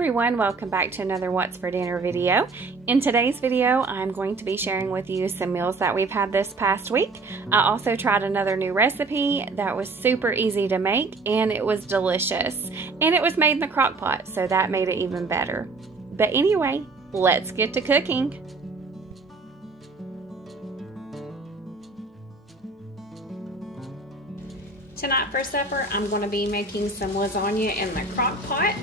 everyone, welcome back to another What's for Dinner video. In today's video, I'm going to be sharing with you some meals that we've had this past week. I also tried another new recipe that was super easy to make and it was delicious. And it was made in the crock pot, so that made it even better. But anyway, let's get to cooking. Tonight for supper, I'm going to be making some lasagna in the crock pot.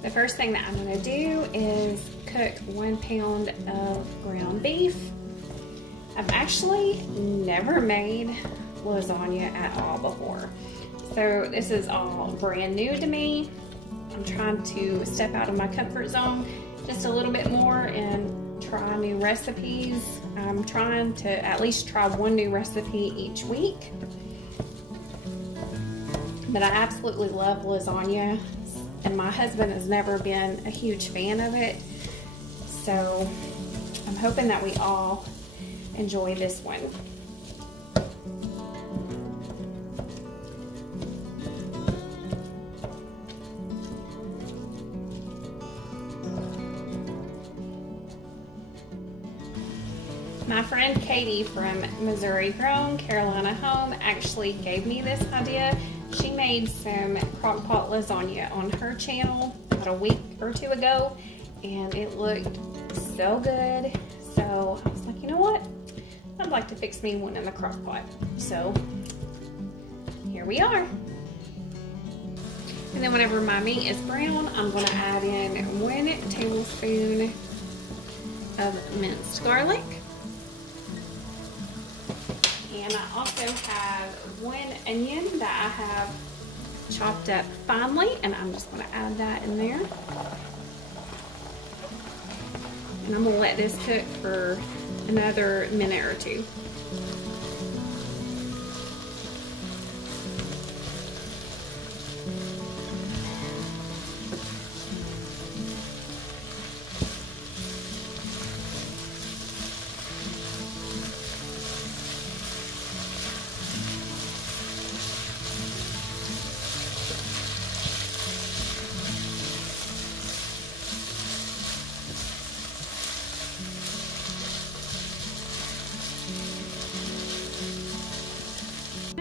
The first thing that I'm going to do is cook 1 pound of ground beef. I've actually never made lasagna at all before, so this is all brand new to me. I'm trying to step out of my comfort zone just a little bit more and try new recipes. I'm trying to at least try 1 new recipe each week. But I absolutely love lasagna, and my husband has never been a huge fan of it, so I'm hoping that we all enjoy this one. My friend Katie from Missouri Grown, Carolina Home actually gave me this idea. She made some Crockpot Lasagna on her channel about a week or 2 ago, and it looked so good. So I was like, you know what? I'd like to fix me one in the crock pot. So here we are. And then whenever my meat is brown, I'm going to add in 1 tablespoon of minced garlic. And I also have 1 onion that I have chopped up finely, and I'm just going to add that in there. And I'm going to let this cook for another minute or 2.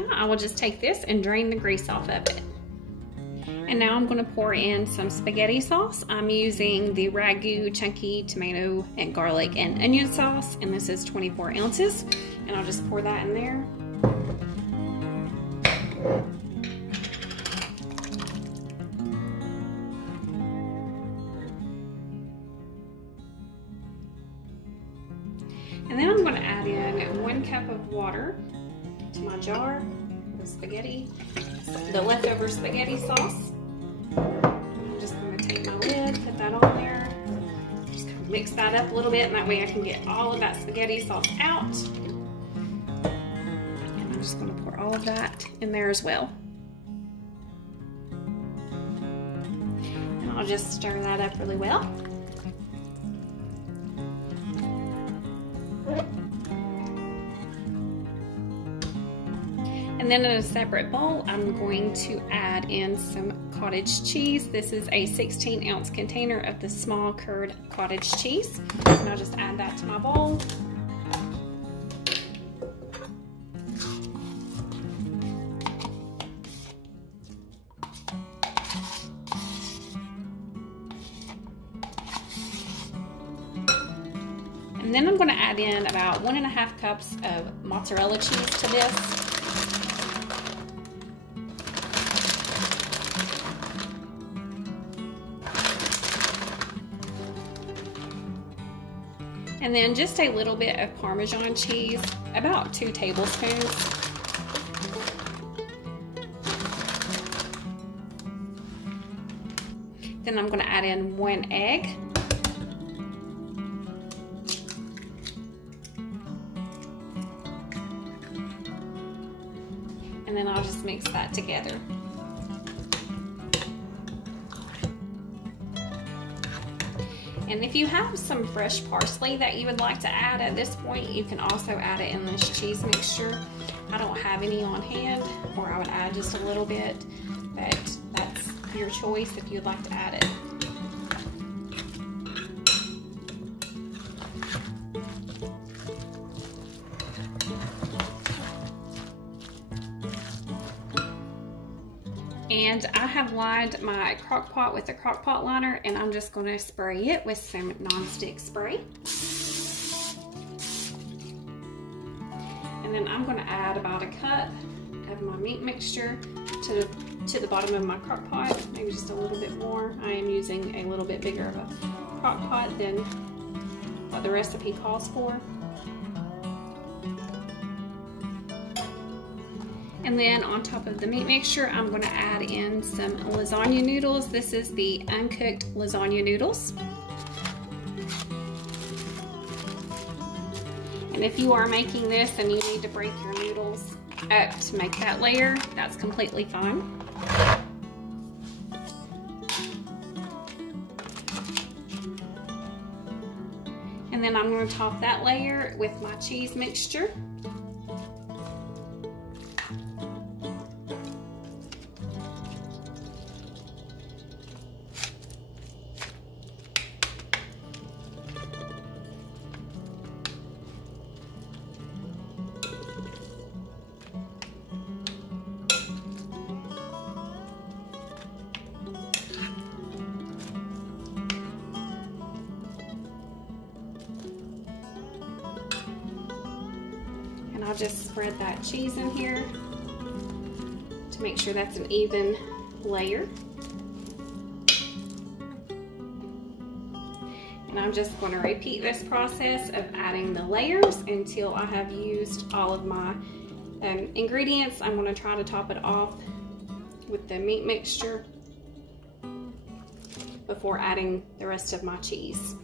I will just take this and drain the grease off of it. And now I'm going to pour in some spaghetti sauce. I'm using the Ragu chunky tomato and garlic and onion sauce, and this is 24 ounces. And I'll just pour that in there. And then I'm going to add in 1 cup of water to my jar. Spaghetti, the leftover spaghetti sauce. I'm just going to take my lid, put that on there, just kind of mix that up a little bit, and that way I can get all of that spaghetti sauce out. And I'm just going to pour all of that in there as well. And I'll just stir that up really well. And then in a separate bowl, I'm going to add in some cottage cheese. This is a 16-ounce container of the small curd cottage cheese. And I'll just add that to my bowl. And then I'm going to add in about 1.5 cups of mozzarella cheese to this. And then just a little bit of Parmesan cheese, about 2 tablespoons. Then I'm going to add in 1 egg. And then I'll just mix that together. And if you have some fresh parsley that you would like to add at this point, you can also add it in this cheese mixture. I don't have any on hand, or I would add just a little bit, but that's your choice if you'd like to add it. And I have lined my crock pot with a crock pot liner, and I'm just going to spray it with some nonstick spray. And then I'm going to add about a cup of my meat mixture to the bottom of my crock pot, maybe just a little bit more. I am using a little bit bigger of a crock pot than what the recipe calls for. And then on top of the meat mixture, I'm going to add in some lasagna noodles. This is the uncooked lasagna noodles. And if you are making this and you need to break your noodles up to make that layer, that's completely fine. And then I'm going to top that layer with my cheese mixture. I'll just spread that cheese in here to make sure that's an even layer. And I'm just going to repeat this process of adding the layers until I have used all of my ingredients. I'm going to try to top it off with the meat mixture before adding the rest of my cheese.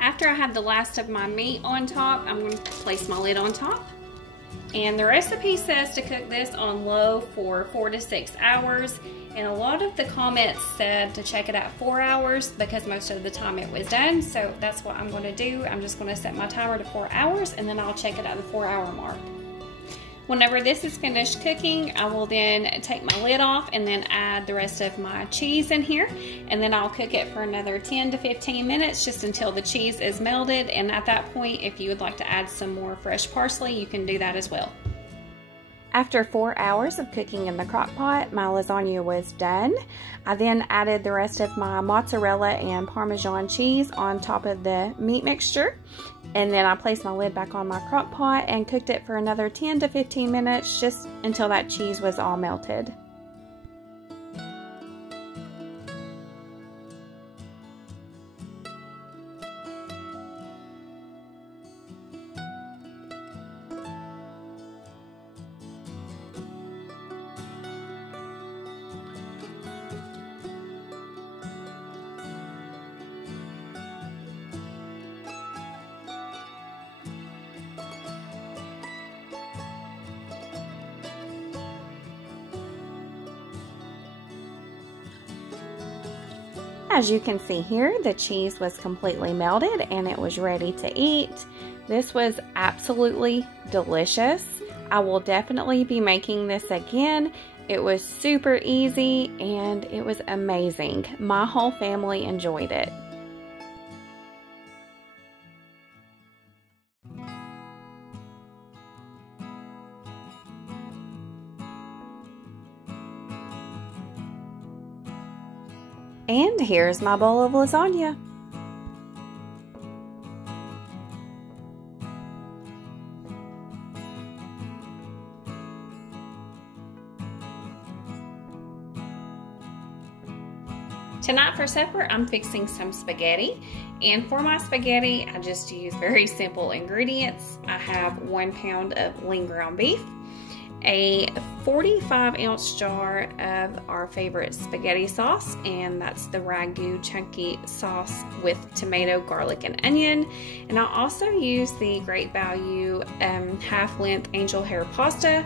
After I have the last of my meat on top, I'm going to place my lid on top. And the recipe says to cook this on low for 4 to 6 hours. And a lot of the comments said to check it at 4 hours because most of the time it was done. So that's what I'm going to do. I'm just going to set my timer to 4 hours and then I'll check it at the 4-hour mark. Whenever this is finished cooking, I will then take my lid off and then add the rest of my cheese in here. And then I'll cook it for another 10 to 15 minutes just until the cheese is melted. And at that point, if you would like to add some more fresh parsley, you can do that as well. After 4 hours of cooking in the crock pot, my lasagna was done. I then added the rest of my mozzarella and Parmesan cheese on top of the meat mixture. And then I placed my lid back on my crock pot and cooked it for another 10 to 15 minutes just until that cheese was all melted. As you can see here, the cheese was completely melted and it was ready to eat. This was absolutely delicious. I will definitely be making this again. It was super easy and it was amazing. My whole family enjoyed it. And here's my bowl of lasagna. Tonight for supper, I'm fixing some spaghetti. And for my spaghetti, I just use very simple ingredients. I have 1 pound of lean ground beef, a 45-ounce jar of our favorite spaghetti sauce, and that's the Ragu chunky sauce with tomato, garlic, and onion. And I also use the Great Value half-length angel hair pasta.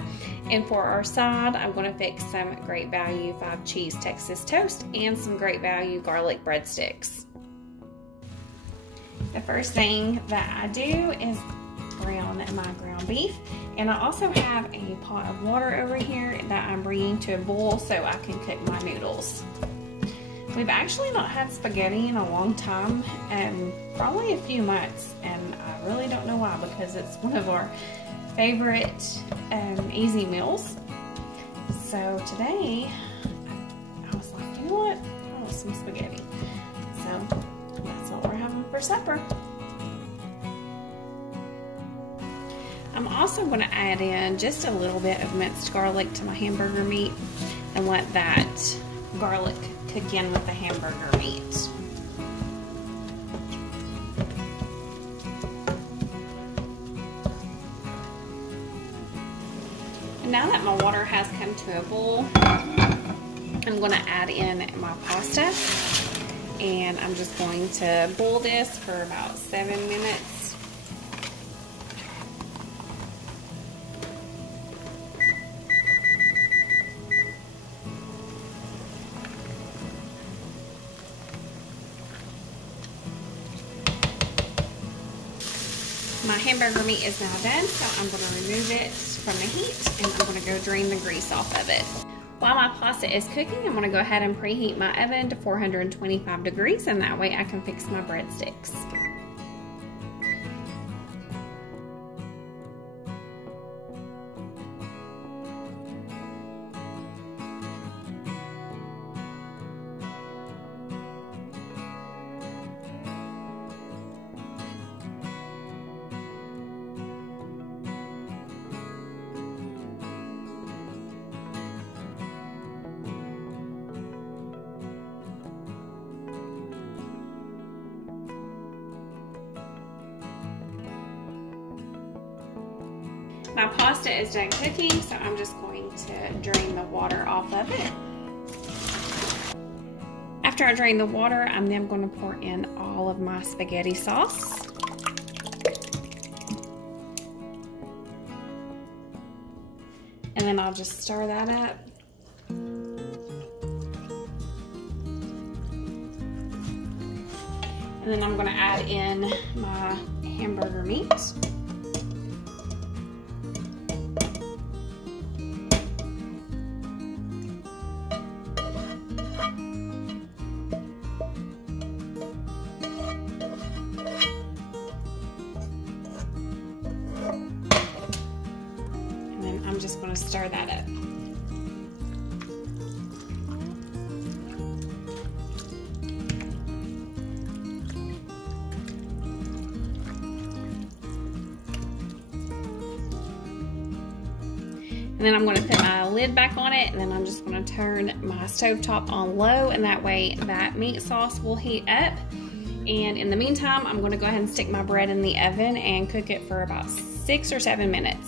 And for our side, I'm going to fix some Great Value 5-cheese Texas toast and some Great Value garlic breadsticks. The first thing that I do is brown my ground beef, and I also have a pot of water over here that I'm bringing to a boil so I can cook my noodles. We've actually not had spaghetti in a long time, probably a few months, and I really don't know why, because it's one of our favorite easy meals. So today I was like, you know what, I want some spaghetti, so that's what we're having for supper. I'm also going to add in just a little bit of minced garlic to my hamburger meat and let that garlic cook in with the hamburger meat. And now that my water has come to a boil, I'm going to add in my pasta, and I'm just going to boil this for about 7 minutes. My hamburger meat is now done, so I'm going to remove it from the heat, and I'm going to go drain the grease off of it. While my pasta is cooking, I'm going to go ahead and preheat my oven to 425 degrees, and that way I can fix my breadsticks. My pasta is done cooking, so I'm just going to drain the water off of it. After I drain the water, I'm then going to pour in all of my spaghetti sauce. And then I'll just stir that up. And then I'm going to add in my hamburger meat. I'm just going to stir that up. And then I'm going to put my lid back on it, and then I'm just going to turn my stovetop on low, and that way that meat sauce will heat up. And in the meantime, I'm going to go ahead and stick my bread in the oven and cook it for about 6 or 7 minutes.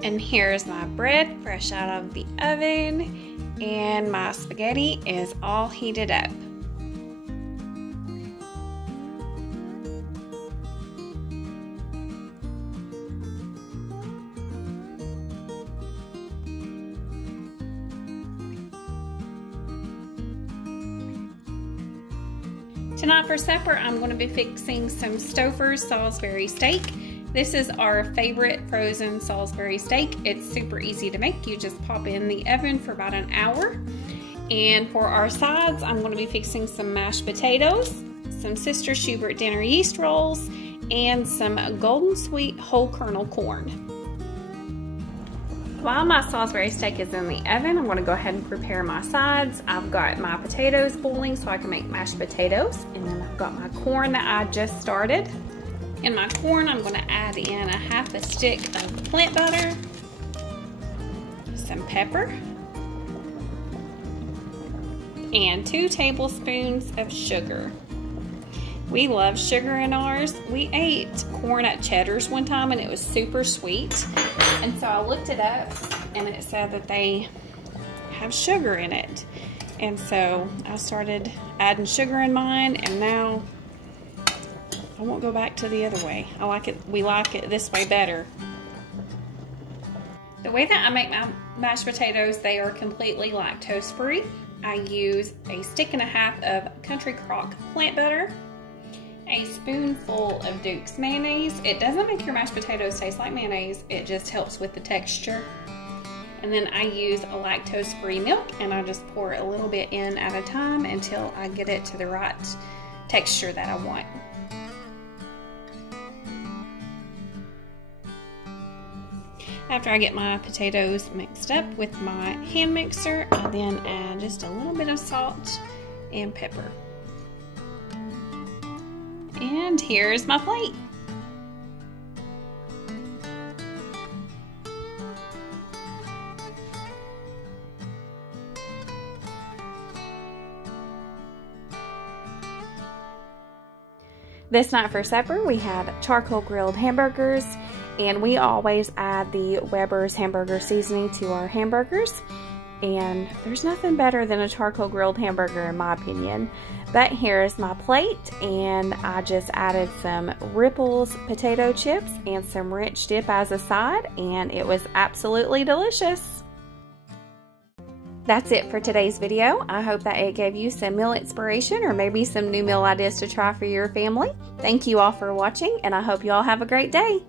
And here's my bread fresh out of the oven, and my spaghetti is all heated up. Tonight for supper, I'm going to be fixing some Stouffer's Salisbury steak. This is our favorite frozen Salisbury steak. It's super easy to make. You just pop in the oven for about an hour. And for our sides, I'm going to be fixing some mashed potatoes, some Sister Schubert dinner yeast rolls, and some golden sweet whole kernel corn. While my Salisbury steak is in the oven, I'm going to go ahead and prepare my sides. I've got my potatoes boiling so I can make mashed potatoes, and then I've got my corn that I just started. In my corn, I'm going to add in a half a stick of plant butter, some pepper, and 2 tablespoons of sugar. We love sugar in ours. We ate corn at Cheddar's one time and it was super sweet. And so I looked it up and it said that they have sugar in it. And so I started adding sugar in mine, and now I won't go back to the other way. I like it, we like it this way better. The way that I make my mashed potatoes, they are completely lactose free. I use a stick and a half of Country Crock plant butter, a spoonful of Duke's mayonnaise. It doesn't make your mashed potatoes taste like mayonnaise, it just helps with the texture. And then I use a lactose-free milk, and I just pour a little bit in at a time until I get it to the right texture that I want. After I get my potatoes mixed up with my hand mixer, I then add just a little bit of salt and pepper. And here's my plate. This night for supper, we had charcoal grilled hamburgers, and we always add the Weber's hamburger seasoning to our hamburgers. And there's nothing better than a charcoal grilled hamburger in my opinion. But here's my plate, and I just added some Ripples potato chips and some ranch dip as a side, and it was absolutely delicious. That's it for today's video. I hope that it gave you some meal inspiration or maybe some new meal ideas to try for your family. Thank you all for watching, and I hope you all have a great day.